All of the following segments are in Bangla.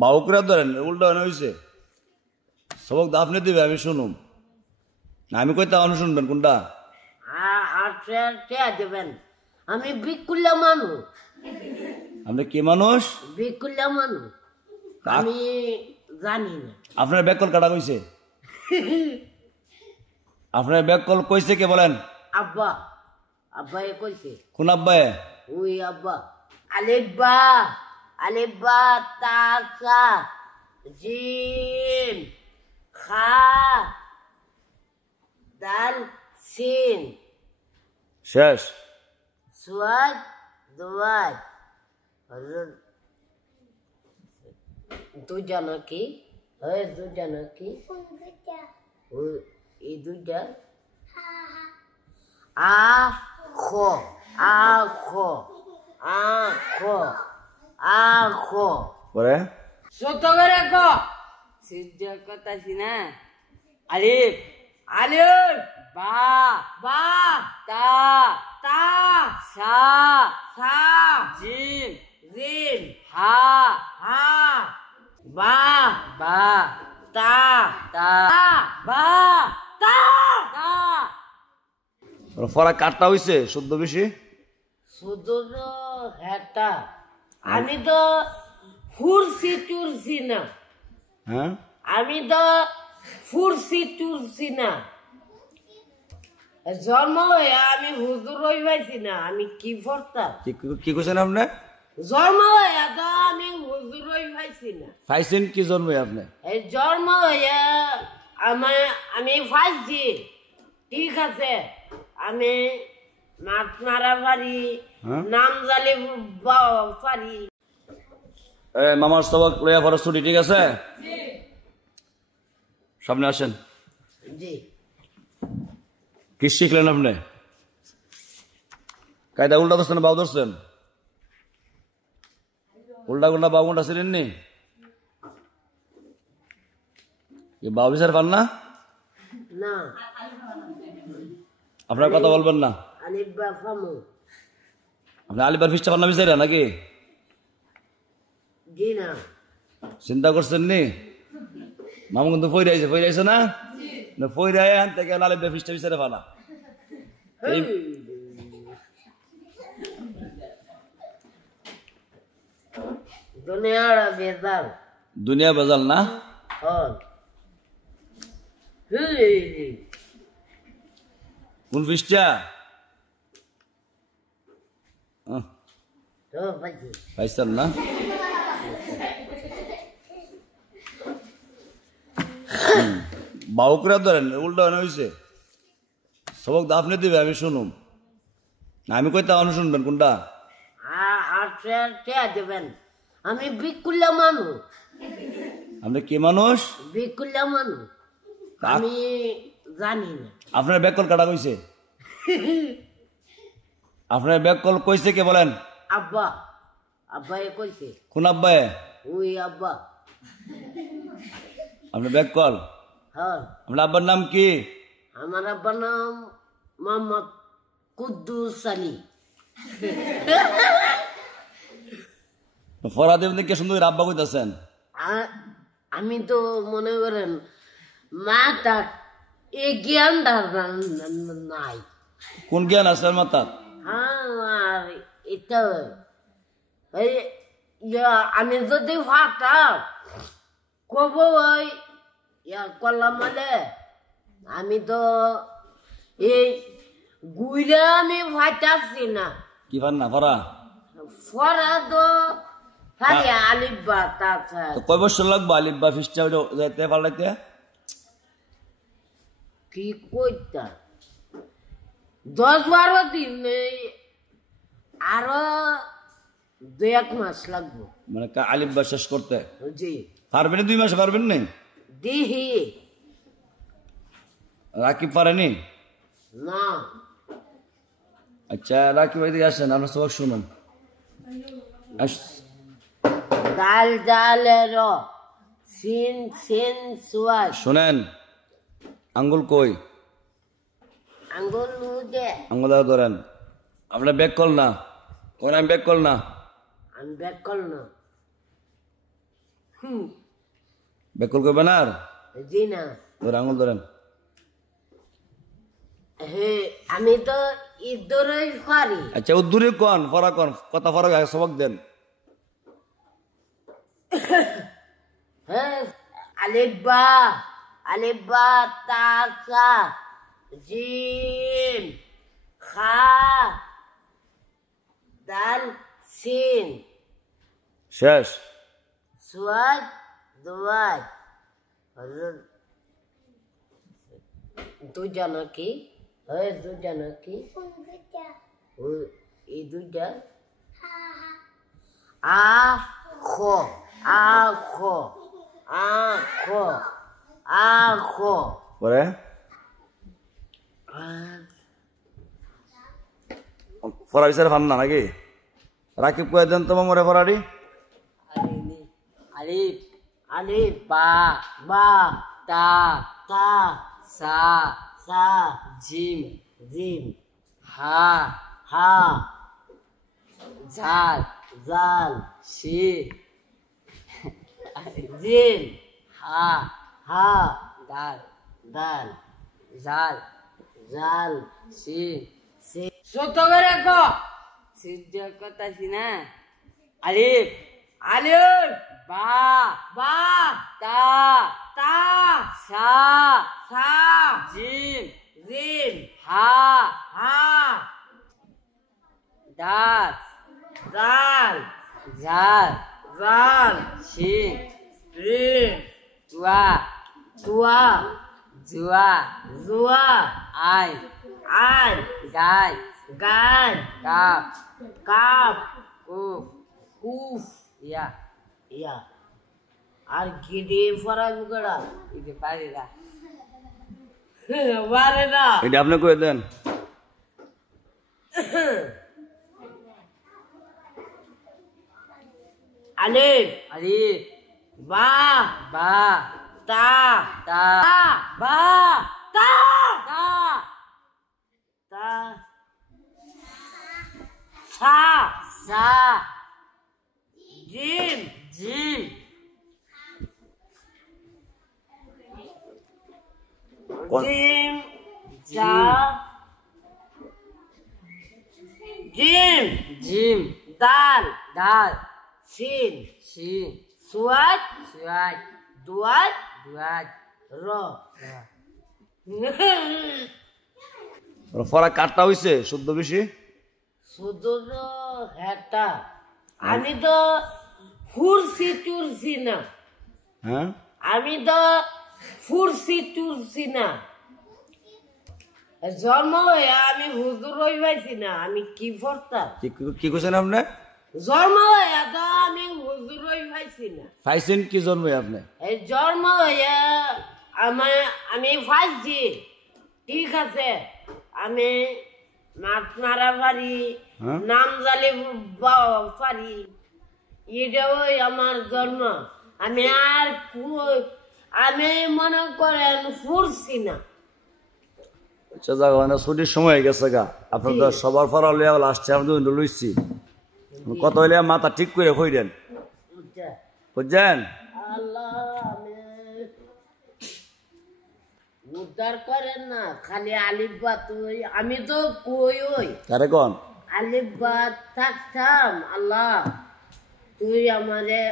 বাউকরা ধরেন উল্টা হয়েছে সবক তো আপনি দিবে আমি শুনুম না আমি কইতে আপনি শুনবেন কোনটা দেবেন আমি বিকুল্লা মানুষ আপনি কি মানুষ বিকুল্লা মানুষ আমি জানি না আপনার ব্যাক কল কাটা কইছে আপনার ব্যাক কল কইছে কে বলেন আব্বা আব্বাই কইছে কোন আব্বাই ওই আব্বা আলিব্বা তাসা জিম খা দাল সিন শেষ সুয়াদ দুয়াদ দুইটা নাকি দুইটা নাকি এই দুইটা আখো আখো আখো আখো পরে সত্য করে কো সিদ্ধ কথা না আলিফ আলিফ বা বা তা তা সা সা জিম জিম হা হা বা বা তা তা বা তা তা ফরা কাটটা হইছে শুদ্ধ বেশি শুদ্ধ তো হেটা আমি তো ফুরসি টুরসি না হ্যাঁ আমি তো ফুরসি টুরসি না জন্ম হয়ে আমি হুজুর হই পাইছি না আমি কি ফরতাম কি কইছেন আপনি জন্ম হয়ে তো আমি হুজুর হই পাইছি না পাইছেন কি জন্মে আপনি এই জন্ম হয়ে আমি ফাইছি ঠিক আছে আমি মাছ মারা পারি নাম জালি পারি মামার সবক লইয়া পড়া ছুটি ঠিক আছে সামনে আসেন জি কি শিখলেন আপনি কায়দা উল্টা ধরছেন বাউ ধরছেন উল্টা গুল্টা বাউ গুন্ডা ছিলেন নি বাউ বিচার পান না না আপনার কথা বলবেন না আলিব্বা ফামু আপনি আলিবার ফিসটা পান না বিচারা নাকি জি না চিন্তা করছেন নি মামু কিন্তু ফইরাইছে না ফইরাই আনতে কেন আলিবার ফিসটা বিচারে পানা দুনিয়া বেজাল না কোন ফিসটা পাইছেন না বাউকরা ধরেন উল্টা হয়েছে সবক তো আপনি দিবে আমি শুনুম না আমি কইতে আপনি শুনবেন কোনটা দেবেন আমি বিকুল্লা মানুষ আপনি কি মানুষ বিকুল্লা মানুষ আমি জানি না আপনার ব্যাক কল কাটা কইছে আপনার ব্যাক কল কইছে কে বলেন আব্বা আব্বাই কইছে কোন আব্বাই ওই আব্বা আপনার ব্যাক কল হ্যাঁ আপনার আব্বার নাম কি আমার আব্বার নাম মোহাম্মদ কুদ্দুস আলী ফরা দেব কে সুন্দর আব্বা কইতাছেন আমি তো মনে করেন মাতা এই জ্ঞানটা নাই কোন জ্ঞান আছে মাতার হ্যাঁ এটা আমি যদি ফাটাম কব ওই করলাম মানে আমি তো এই গুইরা আমি ফাটাচ্ছি না কি পান না ফরা ফরা তো খালি আলিব্বা তাছাড়া কয় বছর লাগবে আলিব্বা ফিসটা যাইতে পাল্টাইতে কি কইতা 10-12 দিন আরো 2-1 মাস লাগবে মানে আলিব্বা শেষ করতে জি পারবেন 2 মাসে পারবেন না দিহি রাকিব পারেনি না আচ্ছা রাকিব এদিকে আসেন আমরা সবাই শুনুন দাল জালের সিন সিন সুয়াদ শুনেন আঙ্গুল কই আঙ্গুল লুজে আঙ্গুল ধরেন আপনার ব্যাক কল না কোন আমি ব্যাক কল না আমি ব্যাক কল না বেকুল করবেন আর জি না ধরে আঙুল ধরেন হে আমি তো ইদরই পারি আচ্ছা উদ্দুরি কন ফরা কন কথা ফরা সবক দেন হ্যাঁ আলিবা তাসা জিম খা দাল সিন শেষ সুয়াদ দুয়াদ দুইটা নাকি হ্যাঁ দুইটা নাকি এই দুইটা আখো আখো আখো আখো পরে ফরা বিচারে ফান না নাকি রাকিব কয়ে দেন তোমার মরে ফরাডি আলিফ আলিফ বা তা সা জিম হা জাল শিন জিম হা দাল জাল শিন সত্য করে রাখো সিদ্ধ কথা না আলিফ বা তা সা জিম হা দাল জাল শিন তুয়া জুয়া আই গায় কাপ কুফ ইয়া আর গিডে ফরা বুগড়া ইদে পারে না এটা আপনি কয়ে দেন আলিফ বা তা সা জিম দাল শিন সুয়াদ দুয়াদ র ফরা কাটটা হইছে শুদ্ধ বেশি শুধু তো হেটা আমি তো ফুরসি টুরসি না হ্যাঁ আমি তো ফুরসি টুরসি না জন্ম হয়ে আমি হুজুর হই পাইছি না আমি কি ফরতাম কি কইছেন আপনি জন্ম হয়ে তো আমি হুজুর হই পাইছি না পাইছেন কি জন্ম আপনি এই জন্ম হয়ে আমি ফাইছি ঠিক আছে আমি মাছ মারা পারি নাম জালি পারি এটাও আমার জন্ম আমি আর আমি মনে করেন ফুরছি না আচ্ছা যাক মানে ছুটির সময় হয়ে গেছে গা আপনাদের সবার ফরা লিয়া লাস্টে আমি লইছি কত হইলে মাথা ঠিক করে কইরেন বুঝছেন আল্লাহ উদ্ধার করেন না খালি আলিফবা তুই আমি তো কই ওই কারে কোন আলিফবা থাকতাম আল্লাহ তুই আমারে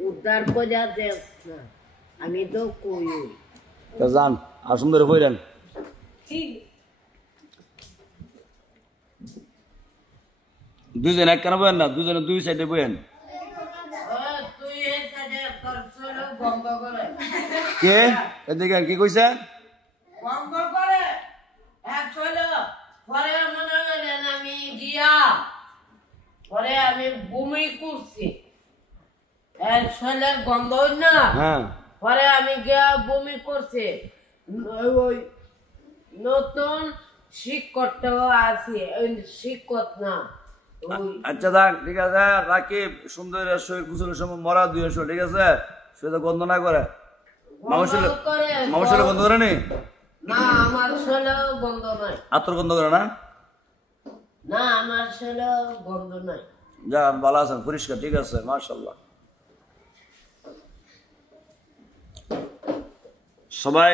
উদ্ধার করে দেস না আমি তো কই ওই যান আর সুন্দর কইরেন দুইজন এক কেন বইন না দুজনে দুই সাইডে বইন তুই এই সাইডে তোর চলো বন্ধ করে কে এদিকে কি কইছেন বন্ধ করে এক চলো পরে মনে করেন আমি গিয়া পরে আমি বমি করছি এক চলে গন্ধ না হ্যাঁ পরে আমি গিয়া বমি করছি ওই নতুন শিক্ষকটাও আছে ওই শিক্ষক না আচ্ছা থাক ঠিক আছে রাকিব সুন্দর গুছলের সময় মরা দুই ঠিক আছে সেটা গন্ধ না করে মামুর গন্ধ করে নি না আমার ছেলেও গন্ধ নাই আত্মর গন্ধ করে না না আমার ছেলেও গন্ধ নাই যা ভালো আছেন পরিষ্কার ঠিক আছে মাশাআল্লাহ সবাই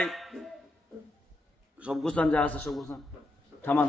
সব গুছান, যা আছে সব গুছান, থামান।